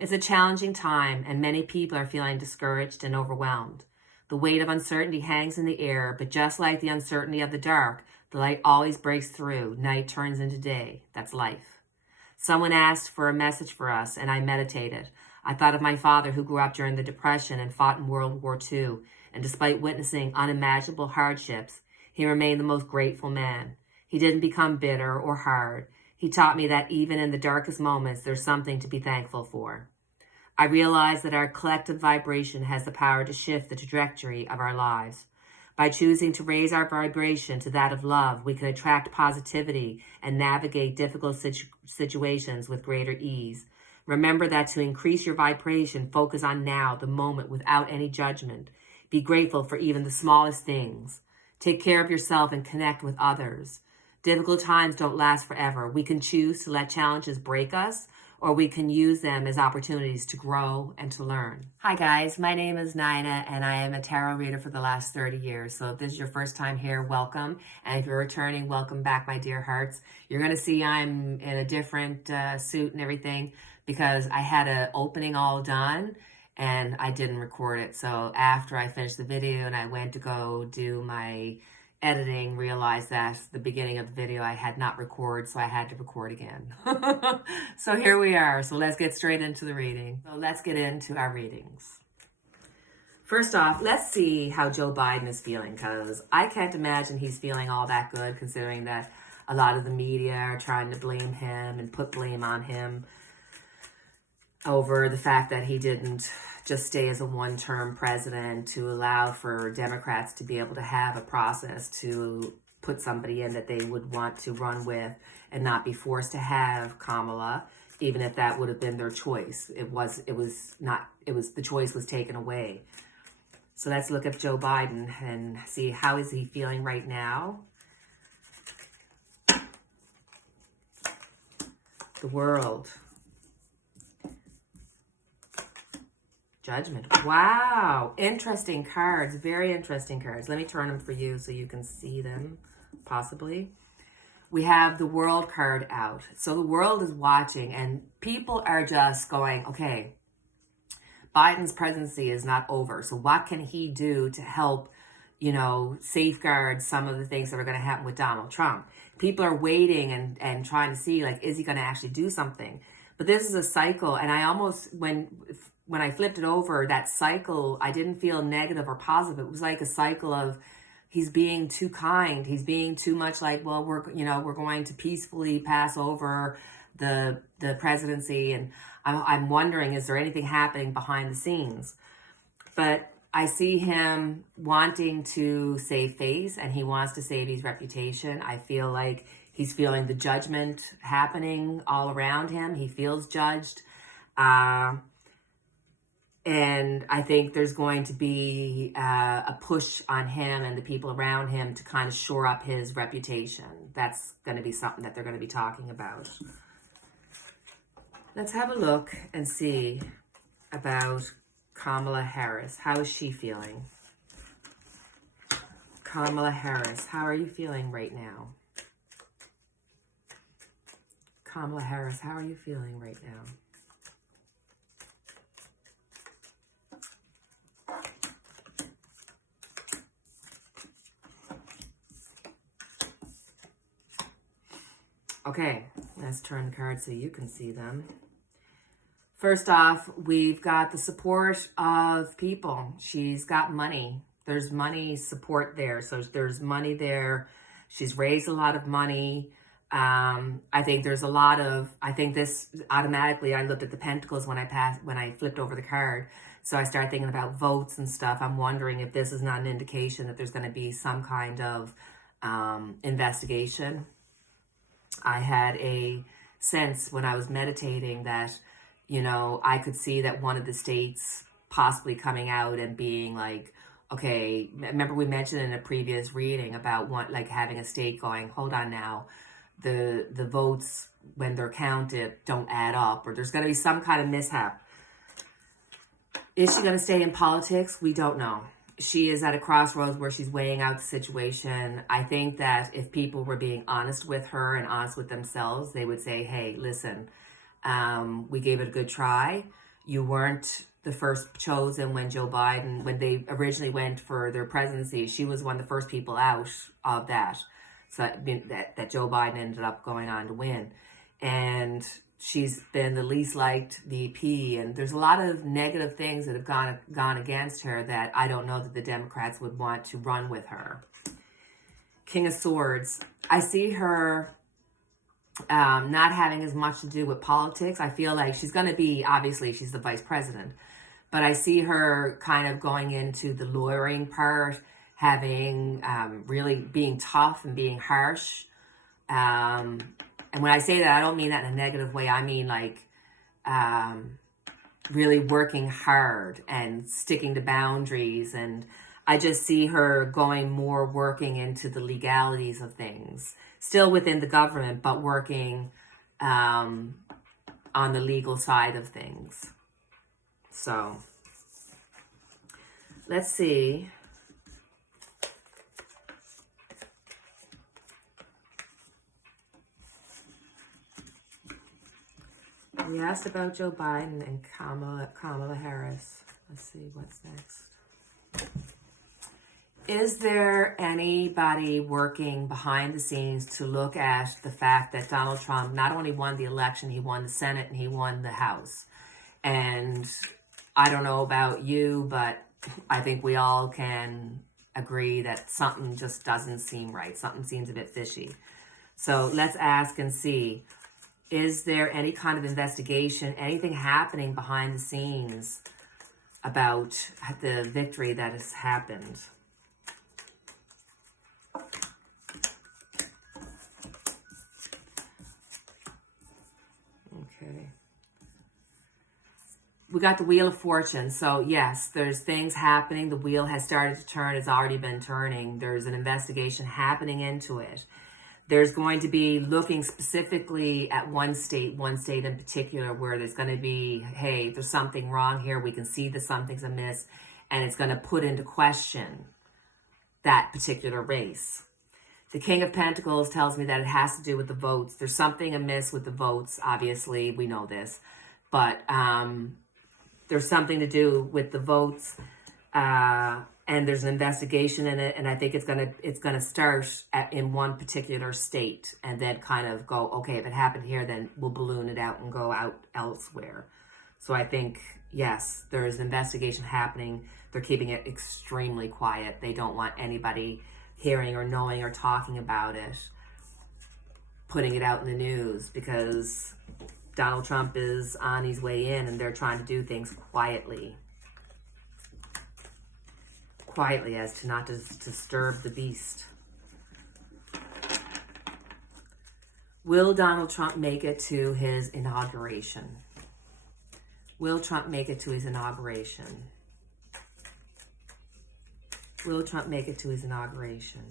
It's a challenging time, and many people are feeling discouraged and overwhelmed. The weight of uncertainty hangs in the air, but just like the uncertainty of the dark, the light always breaks through. Night turns into day. That's life. Someone asked for a message for us, and I meditated. I thought of my father who grew up during the Depression and fought in World War II, and despite witnessing unimaginable hardships, he remained the most grateful man. He didn't become bitter or hard. He taught me that even in the darkest moments, there's something to be thankful for. I realized that our collective vibration has the power to shift the trajectory of our lives. By choosing to raise our vibration to that of love, we can attract positivity and navigate difficult situations with greater ease. Remember that to increase your vibration, focus on now, the moment, without any judgment. Be grateful for even the smallest things. Take care of yourself and connect with others. Difficult times don't last forever. We can choose to let challenges break us, or we can use them as opportunities to grow and to learn. Hi guys, my name is Nina and I am a tarot reader for the last 30 years. So if this is your first time here, welcome. And if you're returning, welcome back, my dear hearts. You're gonna see I'm in a different suit and everything because I had an opening all done and I didn't record it. So after I finished the video and I went to go do my editing, realized that the beginning of the video I had not recorded, so I had to record again. So here we are. So let's get straight into the reading. So let's get into our readings. First off, let's see how Joe Biden is feeling, because I can't imagine he's feeling all that good, considering that a lot of the media are trying to blame him and put blame on him over the fact that he didn't just stay as a one-term president, to allow for Democrats to be able to have a process to put somebody in that they would want to run with and not be forced to have Kamala, even if that would have been their choice. The choice was taken away. So let's look at Joe Biden and see how is he feeling right now. The World. Judgment. Wow. Interesting cards. Very interesting cards. Let me turn them for you so you can see them, possibly. We have the World card out. So the world is watching and people are just going, okay, Biden's presidency is not over. So what can he do to help, safeguard some of the things that are going to happen with Donald Trump? People are waiting and trying to see, like, is he going to actually do something? But this is a cycle. And I almost, when I flipped it over, that cycle, I didn't feel negative or positive. It was like a cycle of he's being too kind. He's being too much like, well, we're going to peacefully pass over the presidency. And I'm wondering, is there anything happening behind the scenes? But I see him wanting to save face and he wants to save his reputation. I feel like he's feeling the judgment happening all around him. He feels judged. And I think there's going to be a push on him and the people around him to kind of shore up his reputation. That's going to be something that they're going to be talking about. Let's have a look and see about Kamala Harris. How is she feeling? Kamala Harris, how are you feeling right now? Kamala Harris, how are you feeling right now? Okay, let's turn the cards so you can see them. First off, we've got the support of people. She's got money. There's money support there. So there's money there. She's raised a lot of money. I think there's a lot of, I think this automatically, I looked at the pentacles when I flipped over the card. So I started thinking about votes and stuff. I'm wondering if this is not an indication that there's going to be some kind of investigation. I had a sense when I was meditating that, I could see that one of the states possibly coming out and being like, okay, remember we mentioned in a previous reading about having a state going, hold on now, the votes when they're counted don't add up, or there's going to be some kind of mishap. Is she going to stay in politics? We don't know. She is at a crossroads where she's weighing out the situation. I think that if people were being honest with her and honest with themselves, they would say, hey, listen, we gave it a good try. You weren't the first chosen when Joe Biden, when they originally went for their presidency. She was one of the first people out of that. So that Joe Biden ended up going on to win. And she's been the least liked VP. And there's a lot of negative things that have gone against her that I don't know that the Democrats would want to run with her. King of Swords. I see her not having as much to do with politics. I feel like she's going to be, obviously, she's the vice president. But I see her kind of going into the lawyering part, having really being tough and being harsh. And when I say that, I don't mean that in a negative way. I mean like really working hard and sticking to boundaries. And I just see her going more working into the legalities of things. Still within the government, but working on the legal side of things. So, let's see. We asked about Joe Biden and Kamala Harris. Let's see what's next. Is there anybody working behind the scenes to look at the fact that Donald Trump not only won the election, he won the Senate and he won the House? And I don't know about you, but I think we all can agree that something just doesn't seem right. Something seems a bit fishy. So let's ask and see. Is there any kind of investigation, anything happening behind the scenes about the victory that has happened? Okay. We got the Wheel of Fortune. So yes, there's things happening. The wheel has started to turn. It's already been turning. There's an investigation happening into it. There's going to be looking specifically at one state in particular, where there's going to be, hey, there's something wrong here. We can see that something's amiss, and it's going to put into question that particular race. The King of Pentacles tells me that it has to do with the votes. There's something amiss with the votes. Obviously, we know this, but there's something to do with the votes, and there's an investigation in it. And I think it's gonna start in one particular state, and then kind of go, okay, if it happened here, then we'll balloon it out and go out elsewhere. So I think, yes, there is an investigation happening. They're keeping it extremely quiet. They don't want anybody hearing or knowing or talking about it, putting it out in the news, because Donald Trump is on his way in and they're trying to do things quietly. Quietly, as to not to disturb the beast. Will Donald Trump make it to his inauguration? Will Trump make it to his inauguration? Will Trump make it to his inauguration?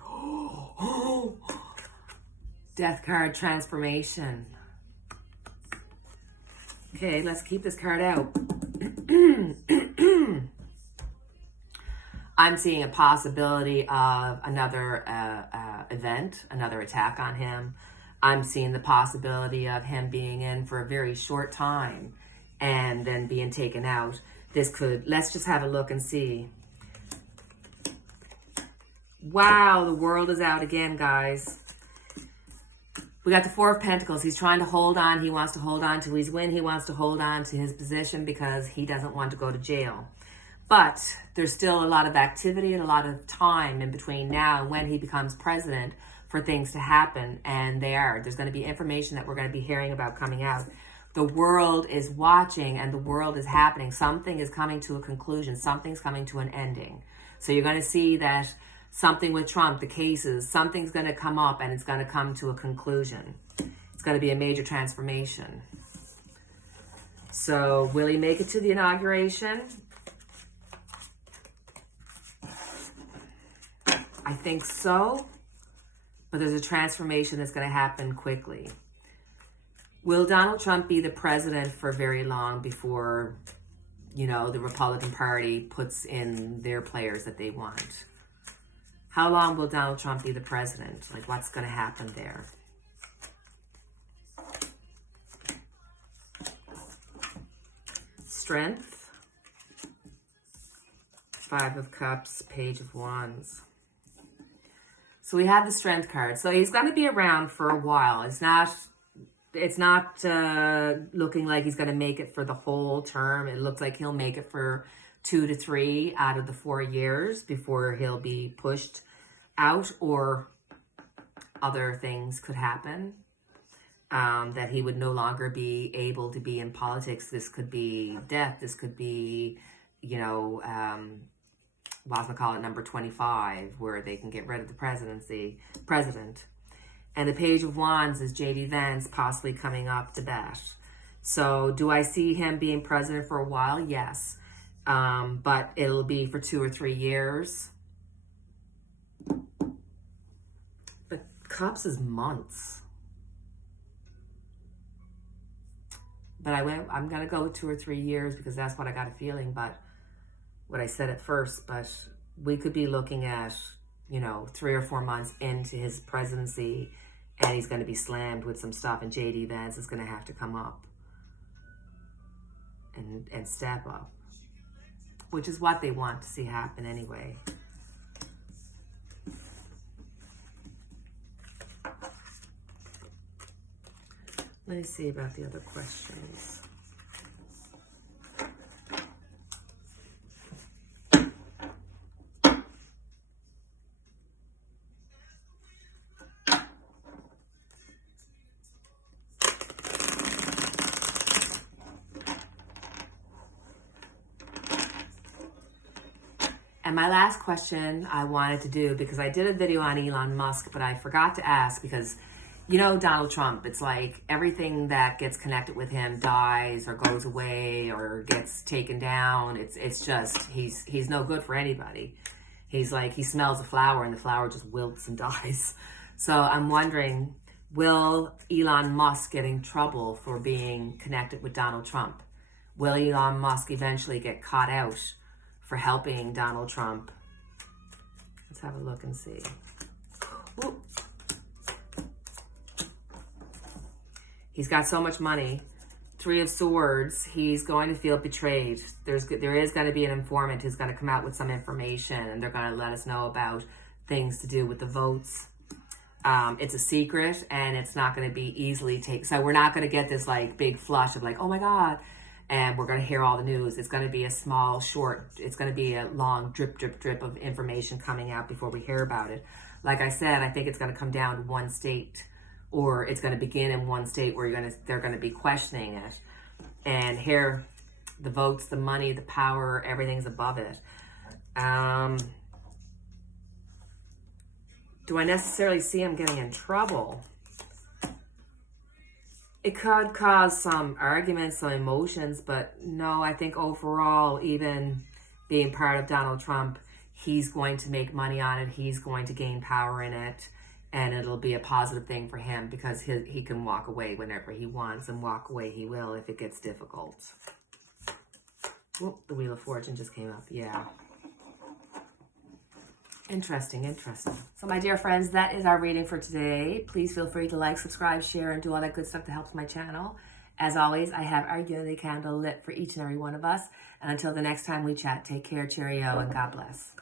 Oh, Death card, transformation. Okay, let's keep this card out. I'm seeing a possibility of another event, another attack on him. I'm seeing the possibility of him being in for a very short time and then being taken out. This could, let's just have a look and see. Wow, the world is out again, guys. We got the Four of Pentacles. He's trying to hold on. He wants to hold on to his win. He wants to hold on to his position because he doesn't want to go to jail. But there's still a lot of activity and a lot of time in between now and when he becomes president for things to happen. And there's going to be information that we're going to be hearing about coming out. The world is watching and the world is happening. Something is coming to a conclusion. Something's coming to an ending. So you're going to see that something with Trump, the cases, something's going to come up and it's going to come to a conclusion. It's going to be a major transformation. So will he make it to the inauguration? I think so, but there's a transformation that's going to happen quickly. Will Donald Trump be the president for very long before, you know, the Republican Party puts in their players that they want? How long will Donald Trump be the president? Like, what's going to happen there? Strength, 5 of Cups, Page of Wands. So we have the Strength card. So he's going to be around for a while. It's not looking like he's going to make it for the whole term. It looks like he'll make it for 2 to 3 out of the 4 years before he'll be pushed out, or other things could happen. That he would no longer be able to be in politics. This could be death. This could be, you know, number 25, where they can get rid of the president. And the Page of Wands is J.D. Vance possibly coming up to that. So do I see him being president for a while? Yes. But it'll be for 2 or 3 years. But Cups is months. But I'm going to go with 2 or 3 years because that's what I got a feeling, but what I said at first. But we could be looking at, you know, 3 or 4 months into his presidency, and he's going to be slammed with some stuff, and J.D. Vance is going to have to come up and step up, which is what they want to see happen anyway. Let me see about the other questions. And my last question I wanted to do, because I did a video on Elon Musk, but I forgot to ask because, you know, Donald Trump, it's like everything that gets connected with him dies or goes away or gets taken down. It's just, he's no good for anybody. He's like, he smells a flower and the flower just wilts and dies. So I'm wondering, will Elon Musk get in trouble for being connected with Donald Trump? Will Elon Musk eventually get caught out for helping Donald Trump? Let's have a look and see. Ooh. He's got so much money. 3 of Swords. He's going to feel betrayed. There is going to be an informant who's going to come out with some information, and they're going to let us know about things to do with the votes. It's a secret, and it's not going to be easily taken. So we're not going to get this like big flush of like, oh my God, and we're going to hear all the news. It's going to be a small, short, it's going to be a long drip, drip, drip of information coming out before we hear about it. Like I said, I think it's going to come down to one state, or it's going to begin in one state where they're going to be questioning it. And here, the votes, the money, the power, everything's above it. Do I necessarily see him getting in trouble? It could cause some arguments, some emotions, but no, I think overall, even being part of Donald Trump, he's going to make money on it. He's going to gain power in it, and it'll be a positive thing for him because he can walk away whenever he wants, and walk away he will if it gets difficult. Whoop, the Wheel of Fortune just came up. Yeah. Interesting, interesting. So my dear friends, that is our reading for today. Please feel free to like, subscribe, share, and do all that good stuff that helps my channel. As always, I have our unity candle lit for each and every one of us. And until the next time we chat, take care, cheerio, and God bless.